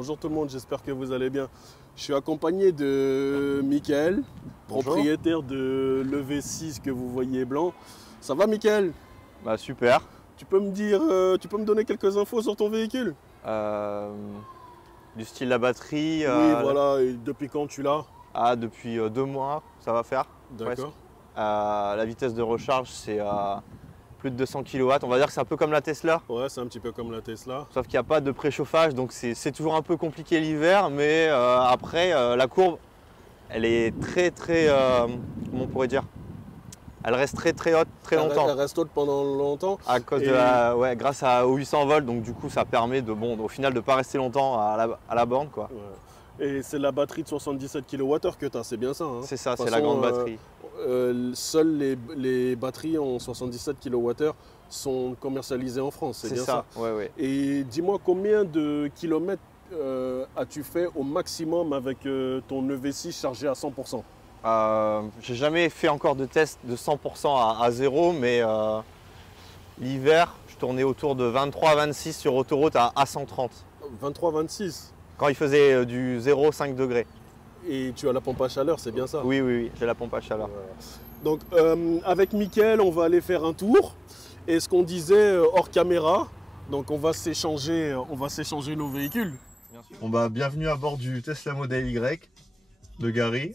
Bonjour tout le monde, j'espère que vous allez bien. Je suis accompagné de Mickaël, Bonjour. propriétaire de l'EV6 que vous voyez blanc. Ça va Mickaël? Bah super. Tu peux me donner quelques infos sur ton véhicule? Du style la batterie. Oui, voilà, et depuis quand tu l'as? Depuis 2 mois, ça va faire. D'accord. La vitesse de recharge, c'est à plus de 200 kW. On va dire que c'est un peu comme la Tesla, Ouais, c'est un petit peu comme la Tesla. sauf qu'il n'y a pas de préchauffage, donc c'est toujours un peu compliqué l'hiver, mais après, la courbe, elle est très, comment on pourrait dire? Elle reste très haute, très longtemps. Elle reste haute pendant longtemps. À cause grâce aux 800 volts, donc du coup ça permet de, au final de ne pas rester longtemps à la borne, quoi. Ouais. Et c'est la batterie de 77 kWh que tu as, c'est bien ça, hein? C'est ça, De toute c'est la grande façon, batterie. Seules les batteries en 77 kWh sont commercialisées en France, c'est C'est bien ça, ça? ouais. Et dis-moi, combien de kilomètres as-tu fait au maximum avec ton EV6 chargé à 100%? J'ai jamais fait encore de test de 100% à 0, mais l'hiver, je tournais autour de 23-26 sur autoroute à 130. 23-26? Quand il faisait du 0,5 degrés. Et tu as la pompe à chaleur, c'est bien ça? Oui, j'ai la pompe à chaleur. Voilà. Donc avec Mickaël, on va aller faire un tour. Et ce qu'on disait hors caméra, donc on va s'échanger nos véhicules. Bon bah bienvenue à bord du Tesla Model Y de Gary.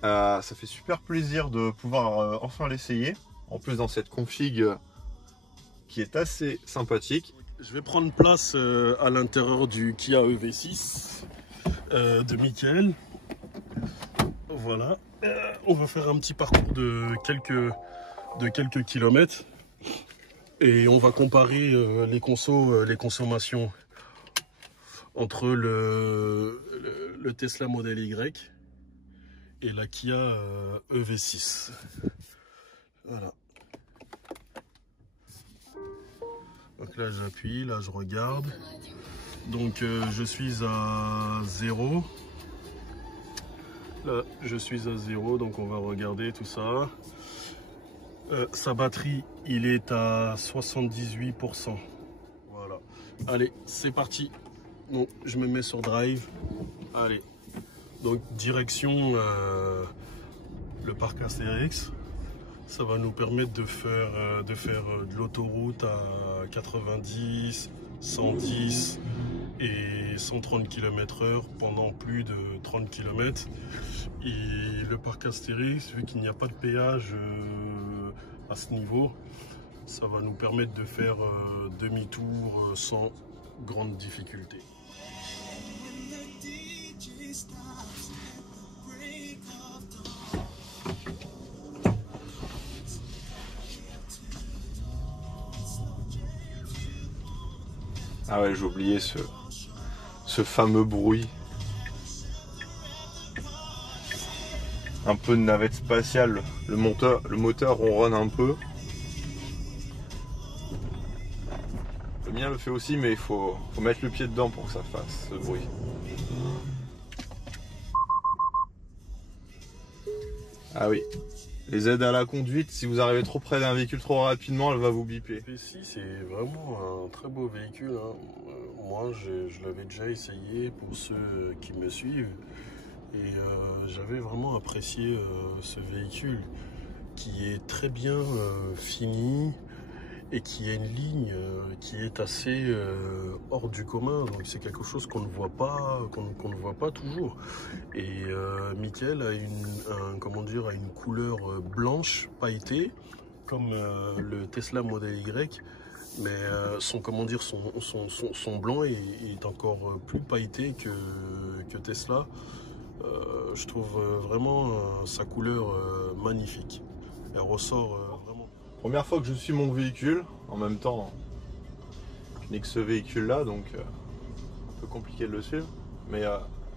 Ça fait super plaisir de pouvoir enfin l'essayer. En plus dans cette config qui est assez sympathique. Je vais prendre place à l'intérieur du Kia EV6 de Mickaël. Voilà. On va faire un petit parcours de quelques kilomètres. Et on va comparer les consommations entre le Tesla Model Y et la Kia EV6. Voilà. Donc là j'appuie, là je regarde. Donc je suis à 0. Là je suis à 0, donc on va regarder tout ça. Sa batterie, il est à 78%. Voilà. Allez, c'est parti. Donc je me mets sur drive. Allez. Donc direction le parc Astérix. Ça va nous permettre de faire de l'autoroute à 90, 110 et 130 km/h pendant plus de 30 km. Et le parc Astérix, vu qu'il n'y a pas de péage à ce niveau, ça va nous permettre de faire demi-tour sans grande difficulté. Ah ouais, j'ai oublié ce fameux bruit. Un peu de navette spatiale. Le moteur ronronne un peu. Le mien le fait aussi, mais il faut mettre le pied dedans pour que ça fasse ce bruit. Ah oui. Les aides à la conduite, si vous arrivez trop près d'un véhicule trop rapidement, elle va vous biper. P6, c'est vraiment un très beau véhicule, hein. Moi, je l'avais déjà essayé pour ceux qui me suivent. Et j'avais vraiment apprécié ce véhicule qui est très bien fini et qui a une ligne qui est assez hors du commun. Donc c'est quelque chose qu'on ne voit pas toujours. Et Mickaël a une couleur blanche pailletée comme le Tesla Model Y. Mais son blanc est encore plus pailleté que Tesla. Je trouve vraiment sa couleur magnifique. Elle ressort vraiment. Première fois que je suis mon véhicule, en même temps, je n'ai que ce véhicule là, donc un peu compliqué de le suivre. Mais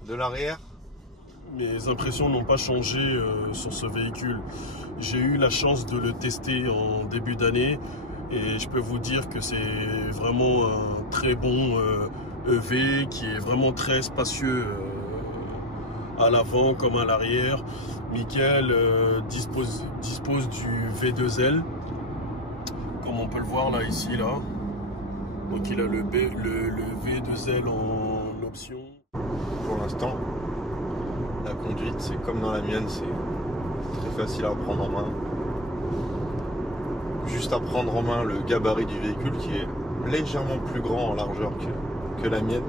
de l'arrière, Mes impressions n'ont pas changé sur ce véhicule. J'ai eu la chance de le tester en début d'année et je peux vous dire que c'est vraiment un très bon EV qui est vraiment très spacieux à l'avant comme à l'arrière. Mickaël dispose du V2L, comme on peut le voir là ici là. Donc il a le V2L en option. pour l'instant. La conduite, c'est comme dans la mienne, c'est très facile à prendre en main. Juste à prendre en main le gabarit du véhicule qui est légèrement plus grand en largeur que la mienne.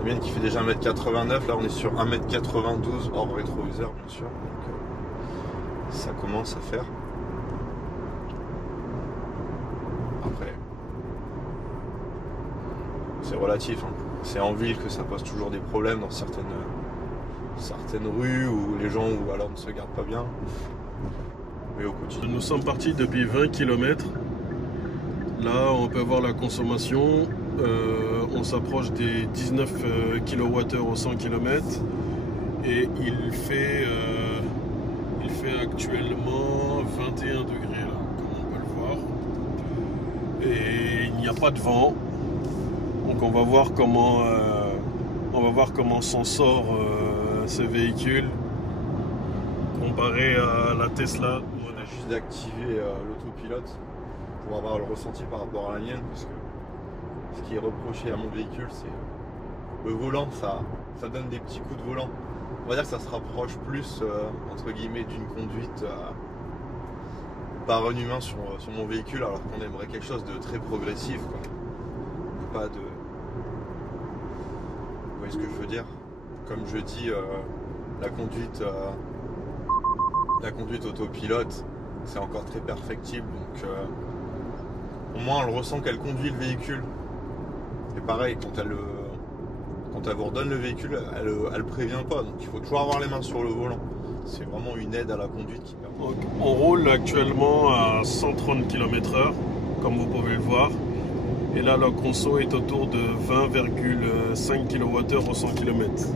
La mienne qui fait déjà 1m89, là on est sur 1m92 hors rétroviseur bien sûr. Donc ça commence à faire. Après, c'est relatif, hein. C'est en ville que ça pose toujours des problèmes dans certaines rues où les gens ou alors ne se gardent pas bien. Mais au quotidien. Nous sommes partis depuis 20 km. Là, on peut voir la consommation. On s'approche des 19 kWh au 100 km. Et il fait actuellement 21 degrés, là, comme on peut le voir. Et il n'y a pas de vent. Donc on va voir comment s'en sort ce véhicule comparé à la Tesla. On a juste d'activer l'autopilote pour avoir le ressenti par rapport à la mienne, parce que ce qui est reproché à mon véhicule, c'est le volant, ça donne des petits coups de volant. On va dire que ça se rapproche plus entre guillemets d'une conduite par un humain sur mon véhicule, alors qu'on aimerait quelque chose de très progressif, quoi. Pas de... Vous voyez ce que je veux dire? Comme je dis, la conduite autopilote, c'est encore très perfectible, donc au moins on le ressent qu'elle conduit le véhicule. Et pareil, quand elle vous redonne le véhicule, elle prévient pas, donc il faut toujours avoir les mains sur le volant. C'est vraiment une aide à la conduite qui permet. Donc, on roule actuellement à 130 km/h, comme vous pouvez le voir. Et là, la conso est autour de 20,5 kWh au 100 km.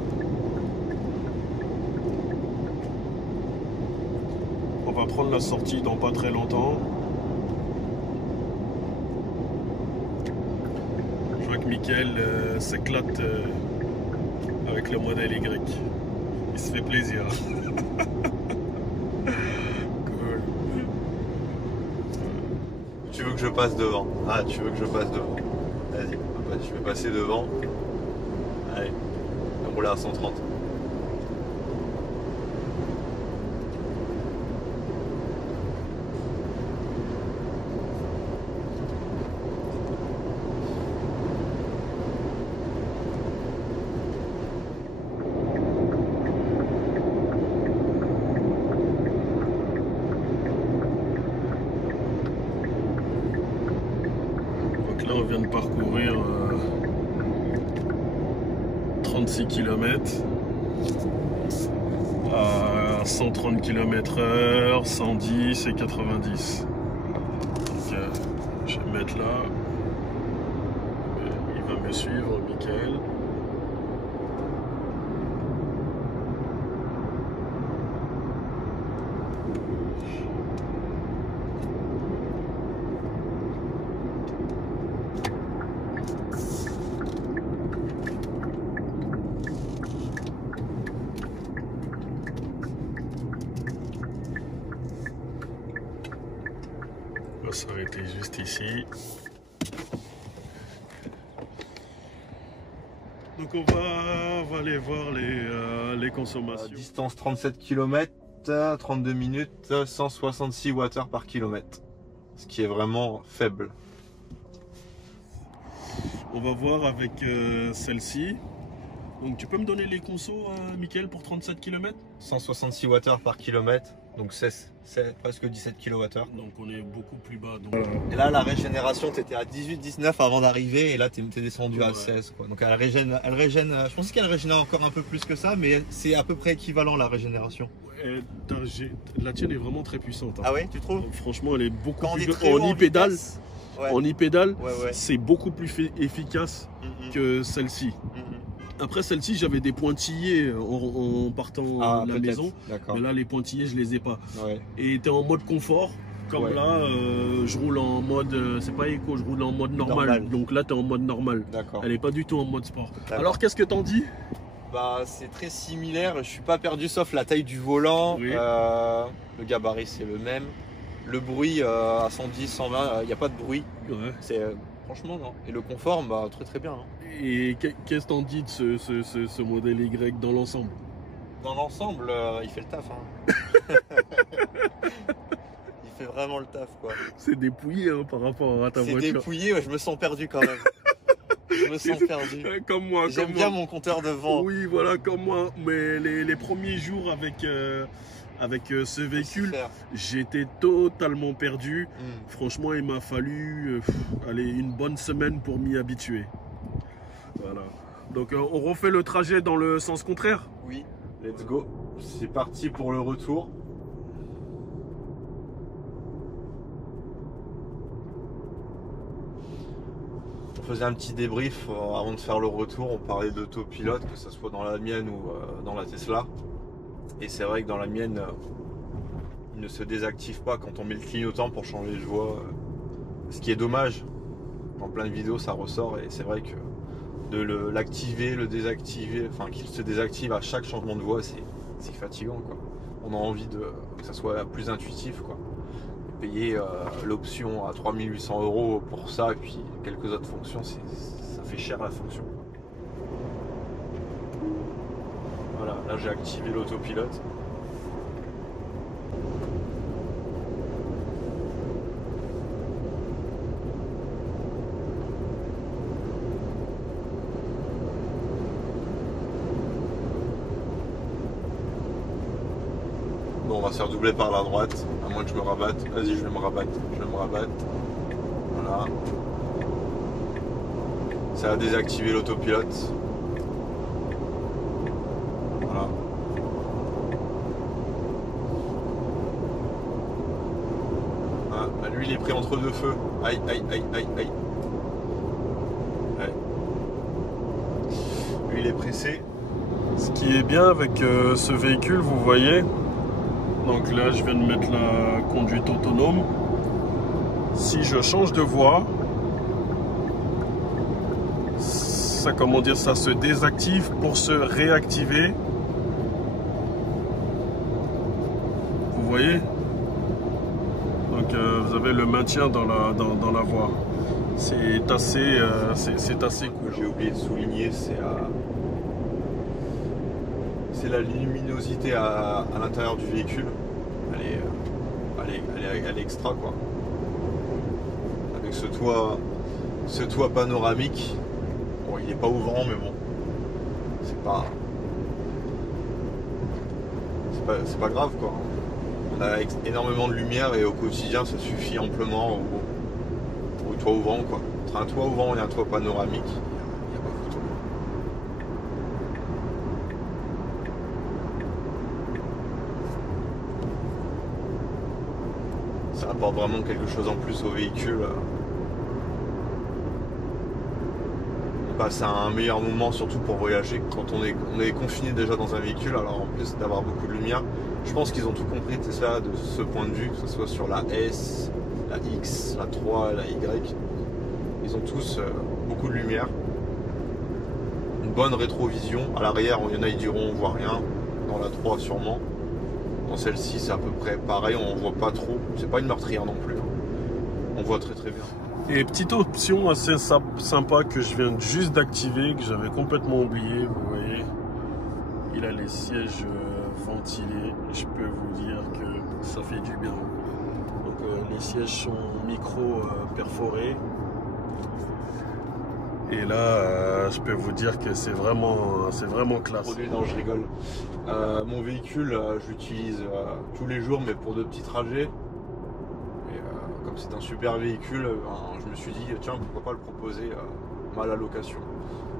On va prendre la sortie dans pas très longtemps. Je vois que Mickaël s'éclate avec le modèle Y. Il se fait plaisir. Cool. Tu veux que je passe devant? Ah, tu veux que je passe devant? Vas-y, je vais passer devant. Allez, on va rouler à 130. Là, on vient de parcourir 36 km à 130 km/h, 110 et 90. Donc, je vais me mettre là. Il va me suivre, Mickaël. On va s'arrêter juste ici. Donc on va aller voir les consommations. Distance 37 km, 32 minutes, 166 Wh par kilomètre. Ce qui est vraiment faible. On va voir avec celle-ci. Donc tu peux me donner les consos, Mickaël, pour 37 km? 166 Wh par kilomètre, donc c'est presque 17 kWh. Donc on est beaucoup plus bas. Donc... Et là, la régénération, tu étais à 18-19 avant d'arriver, et là, tu es descendu à 16. Quoi. Donc elle régène, je pensais qu'elle régénère encore un peu plus que ça, mais c'est à peu près équivalent la régénération. La tienne est vraiment très puissante. Hein. Ah ouais, tu trouves? Franchement, elle est beaucoup Quand plus... on e-pédale, ouais. en e-pédale, Ouais. c'est beaucoup plus efficace que celle-ci. Après celle-ci, j'avais des pointillés en partant de la maison. Mais là, les pointillés, je les ai pas. Ouais. Et tu es en mode confort. Comme Ouais. là, je roule en mode, c'est pas éco, je roule en mode normal. Donc là, tu es en mode normal. D'accord. Elle est pas du tout en mode sport. Alors, qu'est-ce que t'en dis? Bah, c'est très similaire. Je suis pas perdu sauf la taille du volant. Oui. Le gabarit, c'est le même. Le bruit à 110, 120, il n'y a pas de bruit. Ouais. C'est Franchement, non. Et le confort, bah, très très bien. Hein. Et qu'est-ce que t'en dis de ce modèle Y dans l'ensemble? Dans l'ensemble, il fait le taf. Hein. Il fait vraiment le taf, quoi. C'est dépouillé hein, par rapport à ta voiture. C'est dépouillé, ouais, je me sens perdu quand même. Je me sens perdu. Comme moi. J'aime bien mon compteur de vent. Oui, voilà, comme moi. Mais les premiers jours avec ce véhicule, j'étais totalement perdu. Franchement, il m'a fallu une bonne semaine pour m'y habituer. Voilà. Donc, on refait le trajet dans le sens contraire? Oui. Let's go. C'est parti pour le retour. On faisait un petit débrief avant de faire le retour. On parlait d'autopilote, que ce soit dans la mienne ou dans la Tesla. Et c'est vrai que dans la mienne, il ne se désactive pas quand on met le clignotant pour changer de voie. Ce qui est dommage. En plein de vidéos, ça ressort. Et c'est vrai que de l'activer, le désactiver, enfin qu'il se désactive à chaque changement de voie, c'est fatigant, quoi. On a envie que ça soit plus intuitif, quoi. Payer l'option à 3800 € pour ça et puis quelques autres fonctions, ça fait cher la fonction. Voilà, là j'ai activé l'autopilote. Bon, on va se faire doubler par la droite, à moins que je me rabatte. Vas-y, je vais me rabattre. Voilà. Ça a désactivé l'autopilote. Voilà. Ah, bah lui, il est pris entre deux feux. Aïe, aïe, aïe, aïe, aïe. Ouais. Lui, il est pressé. Ce qui est bien avec ce véhicule, vous voyez, donc là je viens de mettre la conduite autonome. Si je change de voie, ça, comment dire, ça se désactive pour se réactiver. Vous voyez? Donc vous avez le maintien dans la voie. C'est assez cool. J'ai oublié de souligner, c'est la luminosité à l'intérieur du véhicule. Elle est extra, quoi. Avec ce toit panoramique. Bon, il est pas ouvrant, mais bon, c'est pas grave, quoi. On a énormément de lumière et au quotidien ça suffit amplement au toit ouvrant, quoi. Entre un toit ouvrant et un toit panoramique, il n'y a pas photo. Ça apporte vraiment quelque chose en plus au véhicule. On passe à un meilleur moment, surtout pour voyager. Quand on est confiné déjà dans un véhicule, alors en plus d'avoir beaucoup de lumière, je pense qu'ils ont tout compris Tesla de ce point de vue, que ce soit sur la S, la X, la 3, la Y. Ils ont tous beaucoup de lumière. Une bonne rétrovision. À l'arrière, il y en a, ils diront on voit rien. Dans la 3 sûrement. Dans celle-ci, c'est à peu près pareil, on voit pas trop. C'est pas une meurtrière non plus. On voit très très bien. Et petite option assez sympa que je viens juste d'activer, que j'avais complètement oublié, vous voyez, il a les sièges ventilés. Je peux vous dire que ça fait du bien. Donc les sièges sont micro perforés. Et là, je peux vous dire que c'est vraiment classe. Non, je rigole. Mon véhicule, je l'utilise tous les jours, mais pour de petits trajets. Et comme c'est un super véhicule, je me suis dit, tiens, pourquoi pas le proposer à la location.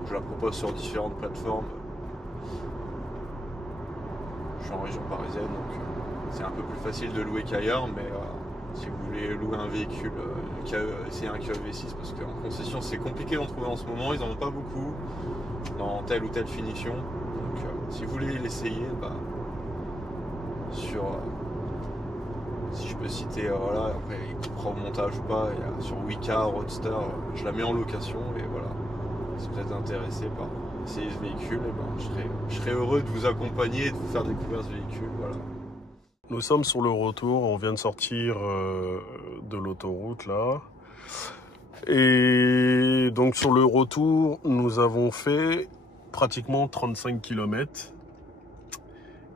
Je la propose sur différentes plateformes. Je suis en région parisienne, donc c'est un peu plus facile de louer qu'ailleurs, mais si vous voulez louer un véhicule, essayez un KEV V6 parce qu'en concession c'est compliqué d'en trouver en ce moment, ils n'en ont pas beaucoup dans telle ou telle finition. Donc si vous voulez l'essayer, si je peux citer, voilà, après il coupera au montage ou pas, sur Wika, Roadster, je la mets en location et voilà. Si vous êtes intéressé par essayer ce véhicule, je serais heureux de vous accompagner et de vous faire découvrir ce véhicule. Voilà. Nous sommes sur le retour, on vient de sortir de l'autoroute là. Et donc sur le retour, nous avons fait pratiquement 35 km.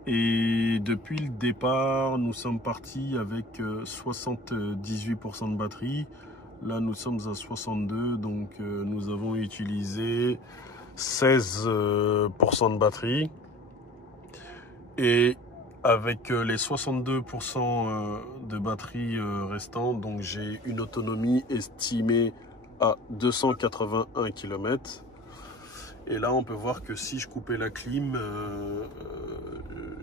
Et depuis le départ, nous sommes partis avec 78% de batterie. Là, nous sommes à 62, donc nous avons utilisé 16% de batterie. Et avec les 62% de batterie restante, donc j'ai une autonomie estimée à 281 km. Et là, on peut voir que si je coupais la clim,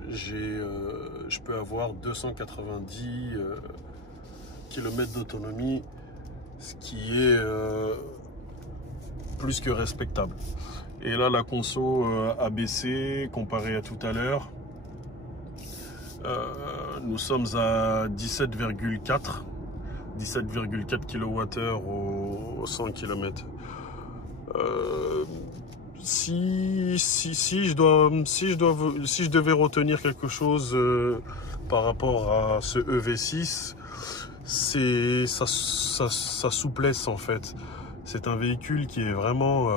je peux avoir 290 km d'autonomie, ce qui est plus que respectable. Et là, la conso a baissé comparé à tout à l'heure. Nous sommes à 17,4 kWh au 100 km. Si je devais retenir quelque chose par rapport à ce EV6, c'est sa souplesse en fait. C'est un véhicule qui est vraiment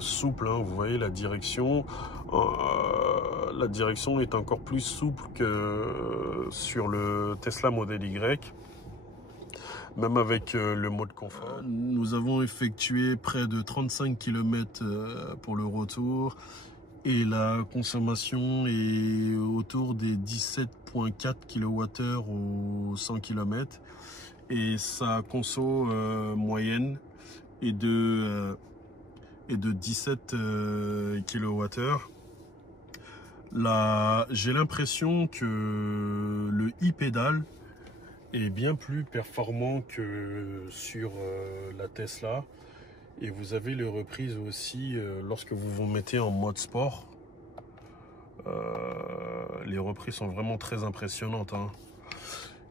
souple, hein. Vous voyez la direction. La direction est encore plus souple que sur le Tesla Model Y, même avec le mode confort. Nous avons effectué près de 35 km pour le retour et la consommation est autour des 17,4 kWh au 100 km et sa conso moyenne est de 17 kWh. J'ai l'impression que le e-pédale est bien plus performant que sur la Tesla. Et vous avez les reprises aussi lorsque vous vous mettez en mode sport. Les reprises sont vraiment très impressionnantes, hein.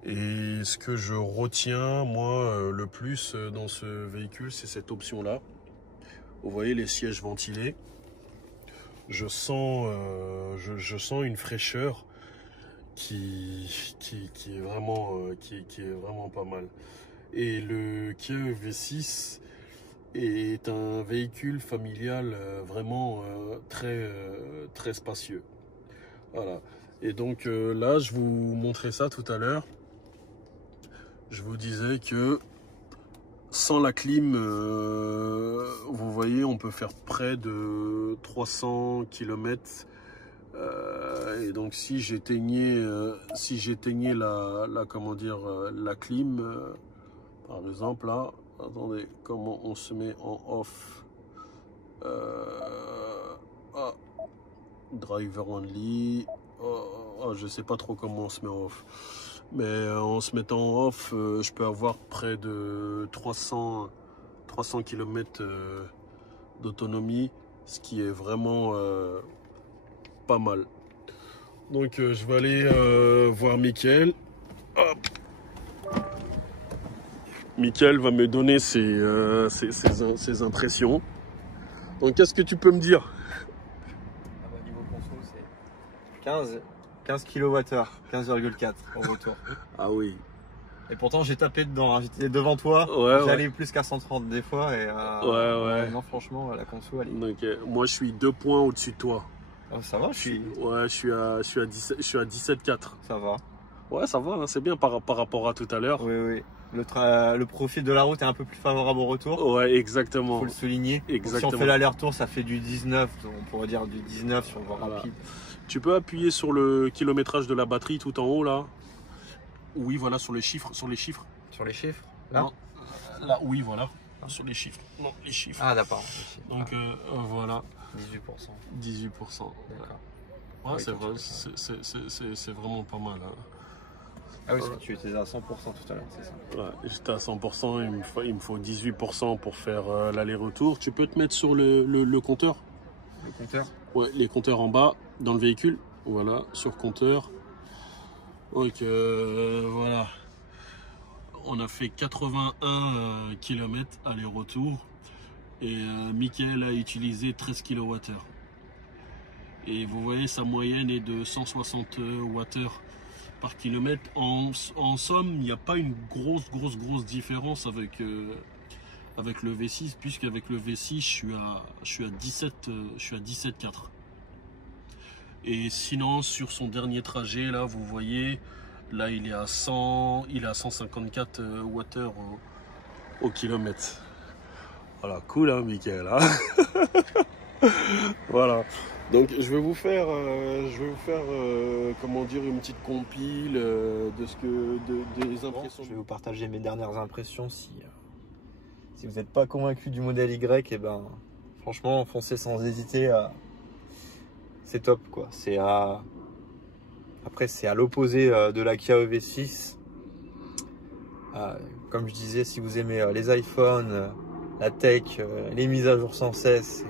Et ce que je retiens, moi, le plus dans ce véhicule, c'est cette option-là. Vous voyez les sièges ventilés. Je sens une fraîcheur qui est vraiment pas mal. Et le Kia EV6 est un véhicule familial vraiment très spacieux. Voilà. Et donc là, je vous montrais ça tout à l'heure. Je vous disais que sans la clim, vous voyez, on peut faire près de 300 km. Et donc si j'éteignais la clim, par exemple là, attendez, comment on se met en off, driver only, je sais pas trop comment on se met en off, mais en se mettant en off, je peux avoir près de 300 km d'autonomie, ce qui est vraiment pas mal. Donc je vais aller voir Mickaël. Hop. Mickaël va me donner ses impressions. Donc qu'est-ce que tu peux me dire? Niveau conso, c'est 15 kWh, 15,4 en retour. Ah oui. Et pourtant j'ai tapé dedans, hein. J'étais devant toi, j'allais plus qu'à 130 des fois et non, franchement la conso elle est... Donc, moi je suis 2 points au-dessus de toi. Oh, ça va, je suis à 17,4. Ça va. Ouais, ça va, hein, c'est bien par rapport à tout à l'heure. Oui. Le profil de la route est un peu plus favorable au retour. Ouais, exactement. Faut le souligner. Exactement. Si on fait l'aller-retour, ça fait du 19, on pourrait dire du 19 sur voie rapide. Tu peux appuyer sur le kilométrage de la batterie tout en haut là. Oui, voilà, sur les chiffres. Sur les chiffres Là non. Là, oui, voilà. Sur les chiffres. Non, les chiffres. Ah, d'accord. Donc, voilà. 18%. D'accord. Ouais, c'est vrai, c'est vraiment pas mal. Hein. Ah oui, parce que tu étais à 100% tout à l'heure, c'est ça? Ouais, j'étais à 100%, il me faut 18% pour faire l'aller-retour. Tu peux te mettre sur le compteur? Le compteur? Ouais, les compteurs en bas, dans le véhicule. Voilà, sur compteur. Donc, voilà. On a fait 81 km aller-retour. Et Mickaël a utilisé 13 kWh. Et vous voyez, sa moyenne est de 160 Wh par kilomètre. En somme, il n'y a pas une grosse différence avec le V6, puisqu'avec le V6 je suis à 17,4. Et sinon sur son dernier trajet là, vous voyez, là il est à 154 Wh au kilomètre. Voilà, cool hein Mickaël hein. Voilà. Donc je vais vous faire, comment dire, une petite compile des impressions. Je vais vous partager mes dernières impressions. Si vous n'êtes pas convaincu du modèle Y, et ben franchement foncez sans hésiter. C'est top quoi. Après c'est à l'opposé de la Kia EV6. Comme je disais, si vous aimez les iPhones, la tech, les mises à jour sans cesse,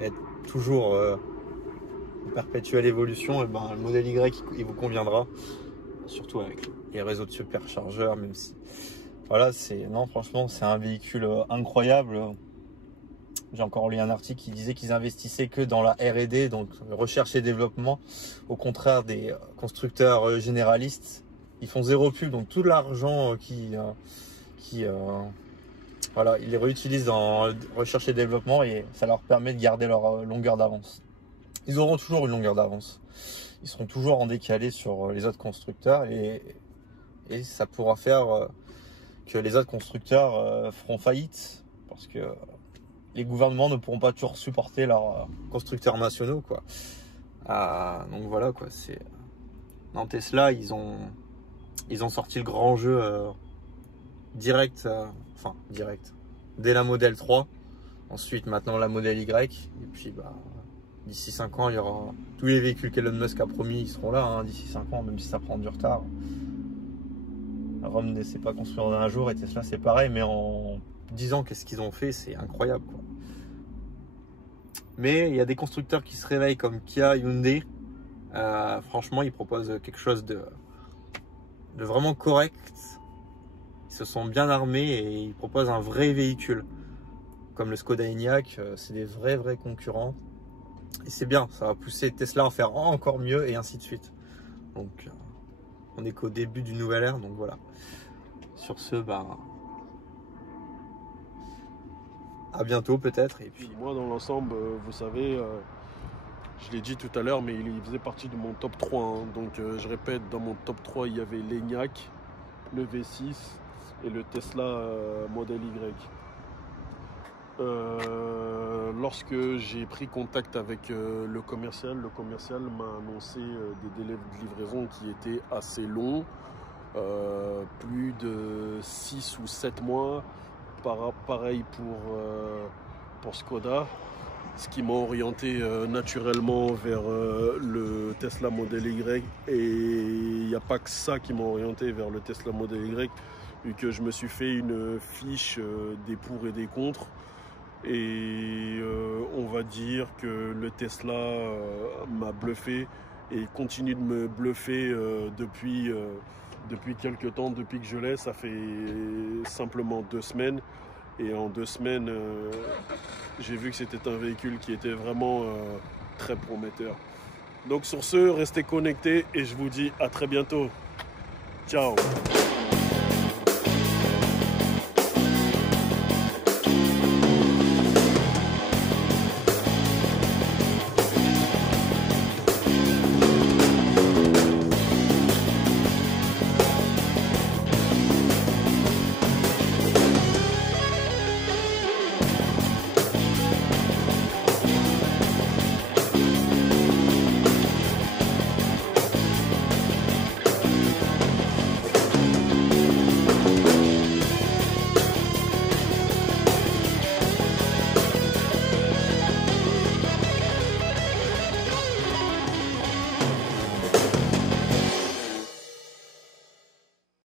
être toujours en perpétuelle évolution, et ben le modèle Y il vous conviendra, surtout avec les réseaux de superchargeurs. Même si voilà, franchement c'est un véhicule incroyable. J'ai encore lu un article qui disait qu'ils investissaient que dans la R&D, donc recherche et développement, au contraire des constructeurs généralistes. Ils font zéro pub, donc tout l'argent voilà, ils les réutilisent dans recherche et développement, et ça leur permet de garder leur longueur d'avance. Ils auront toujours une longueur d'avance. Ils seront toujours en décalé sur les autres constructeurs, et ça pourra faire que les autres constructeurs feront faillite, parce que les gouvernements ne pourront pas toujours supporter leurs constructeurs nationaux, quoi. Donc voilà quoi. Dans Tesla, ils ont sorti le grand jeu direct, dès la modèle 3. Ensuite maintenant la modèle Y, et puis d'ici 5 ans il y aura tous les véhicules qu'Elon Musk a promis, ils seront là hein, d'ici 5 ans, même si ça prend du retard. Rome ne s'est pas construit en un jour, et Tesla c'est pareil, mais en 10 ans qu'est-ce qu'ils ont fait, c'est incroyable quoi. Mais il y a des constructeurs qui se réveillent comme Kia, Hyundai. Franchement ils proposent quelque chose de vraiment correct. Ils se sont bien armés et ils proposent un vrai véhicule. Comme le Skoda Enyaq, c'est des vrais concurrents. Et c'est bien, ça va pousser Tesla à faire encore mieux, et ainsi de suite. Donc on n'est qu'au début d'une nouvelle ère, donc voilà. Sur ce, à bientôt peut-être. Et puis moi dans l'ensemble, vous savez, je l'ai dit tout à l'heure, mais il faisait partie de mon top 3. Hein. Donc je répète, dans mon top 3, il y avait l'Enyaq, le V6 et le Tesla Model Y. Lorsque j'ai pris contact avec le commercial m'a annoncé des délais de livraison qui étaient assez longs, plus de 6 ou 7 mois, pareil pour Skoda, ce qui m'a orienté naturellement vers le Tesla Model Y. Et il n'y a pas que ça qui m'a orienté vers le Tesla Model Y, vu que je me suis fait une fiche des pour et des contre. Et on va dire que le Tesla m'a bluffé et continue de me bluffer depuis quelques temps. Depuis que je l'ai, ça fait simplement 2 semaines. Et en 2 semaines, j'ai vu que c'était un véhicule qui était vraiment très prometteur. Donc sur ce, restez connectés et je vous dis à très bientôt. Ciao.